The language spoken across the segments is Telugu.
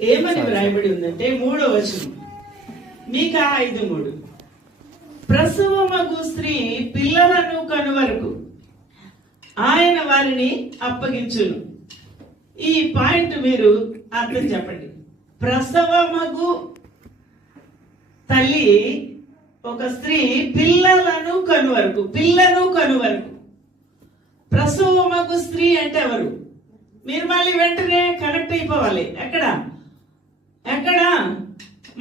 ఏమని వ్రాయబడి ఉందంటే 3వ వచనం, మీకా 5:3, ప్రసవమగు స్త్రీ పిల్లలను కనువరకు ఆయన వారిని అప్పగించును. ఈ పాయింట్ మీరు అర్థం చెప్పండి. ప్రసవమగు తల్లి, ఒక స్త్రీ పిల్లలను కనువరకు, పిల్లను కనువరకు. ప్రసవమగు స్త్రీ అంటే ఎవరు? మీరు మళ్ళీ వెంటనే కనెక్ట్ అయిపోవాలి. ఎక్కడ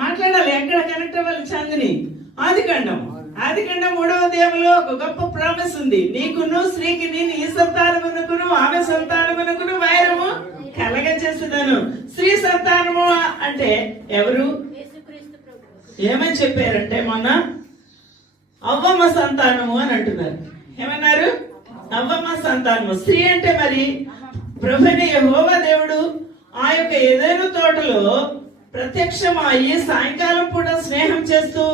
మాట్లాడాలి, ఎక్కడ కనెక్ట్ అవ్వాలి? చందని ఆదికాండం 3వ అధ్యాయంలో ఒక గొప్ప ప్రామిస్ ఉంది. నీకును స్త్రీకి నేను ఈ సంతానమునకును ఆమె సంతానమునకును వైరము కలగ చేస్తున్నాను. స్త్రీ సంతానము అంటే ఎవరు? ఏమని చెప్పారంటే మొన్న అవ్వమ్మ సంతానము అని అంటున్నారు. ఏమన్నారు? అవ్వమ్మ సంతానము. స్త్రీ అంటే మరి ప్రభువైన యెహోవా దేవుడు ఆ యొక్క ఏదైనా తోటలో ప్రత్యక్షం అయ్యి సాయంకాలం పూట స్నేహం చేస్తూ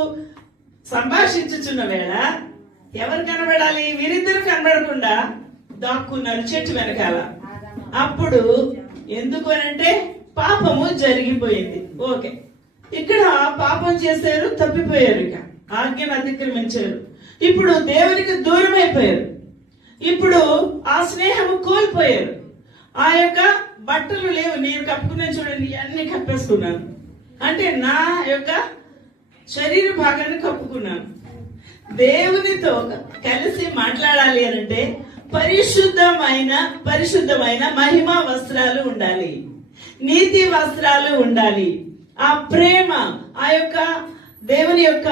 సంభాషించుచున్న వేళ ఎవరు కనబడాలి? వీరిద్దరు కనబడకుండా దాక్కున్నారు చెట్టు వెనకాల. అప్పుడు ఎందుకు అనంటే పాపము జరిగిపోయింది. ఓకే, ఇక్కడ పాపం చేశారు, తప్పిపోయారు, ఇక ఆజ్ఞను అతిక్రమించారు. ఇప్పుడు దేవునికి దూరం అయిపోయారు. ఇప్పుడు ఆ స్నేహము కోల్పోయారు. ఆ యొక్క బట్టలు లేవు, నేను కప్పుకున్నాను చూడండి, అన్ని కప్పేసుకున్నాను. అంటే నా యొక్క శరీర భాగాన్ని కప్పుకున్నాను. దేవునితో కలిసి మాట్లాడాలి అనంటే పరిశుద్ధమైన మహిమా వస్త్రాలు ఉండాలి, నీతి వస్త్రాలు ఉండాలి. ఆ ప్రేమ, ఆ యొక్క దేవుని యొక్క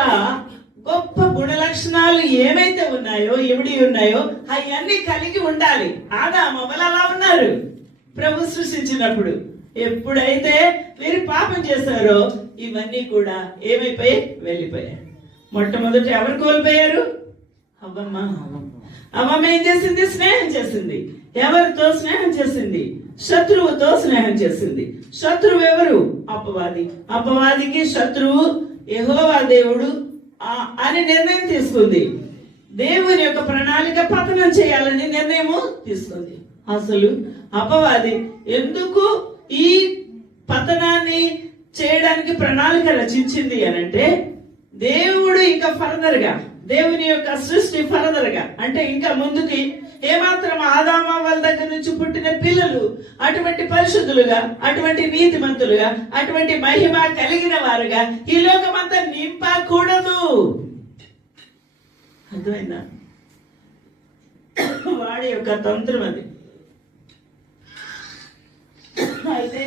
గొప్ప గుణ లక్షణాలు ఏమైతే ఉన్నాయో, ఎవడి ఉన్నాయో అవన్నీ కలిగి ఉండాలి. ఆదాము అవ్వలు అలా ఉన్నారు ప్రభు సృష్టించినప్పుడు. ఎప్పుడైతే వీరు పాపం చేశారో ఇవన్నీ కూడా ఏమైపోయి వెళ్ళిపోయాయి. మొట్టమొదట ఎవరు కోల్పోయారు? అవ్వమ్మ ఏం చేసింది? స్నేహం చేసింది. ఎవరితో స్నేహం చేసింది? శత్రువుతో స్నేహం చేసింది. శత్రువు ఎవరు? అపవాది. అపవాదికి శత్రువు యెహోవా దేవుడు అని నిర్ణయం తీసుకుంది. దేవుని యొక్క ప్రణాళిక పతనం చేయాలని నిర్ణయం తీసుకుంది. అసలు అపవాది ఎందుకు ఈ పతనాన్ని చేయడానికి ప్రణాళిక రచించింది అనంటే, దేవుడు ఇంకా ఫర్దర్ గా, దేవుని యొక్క సృష్టి ఫర్దర్ గా అంటే ఇంకా ముందుకి ఏమాత్రం ఆదాము వాళ్ళ దగ్గర నుంచి పుట్టిన పిల్లలు అటువంటి పరిశుద్ధులుగా, అటువంటి నీతిమంతులుగా, అటువంటి మహిమ కలిగిన వారుగా ఈ లోకమంతా నింపకూడదు. అర్థమైందా? వాడి యొక్క తంత్రం అది. అయితే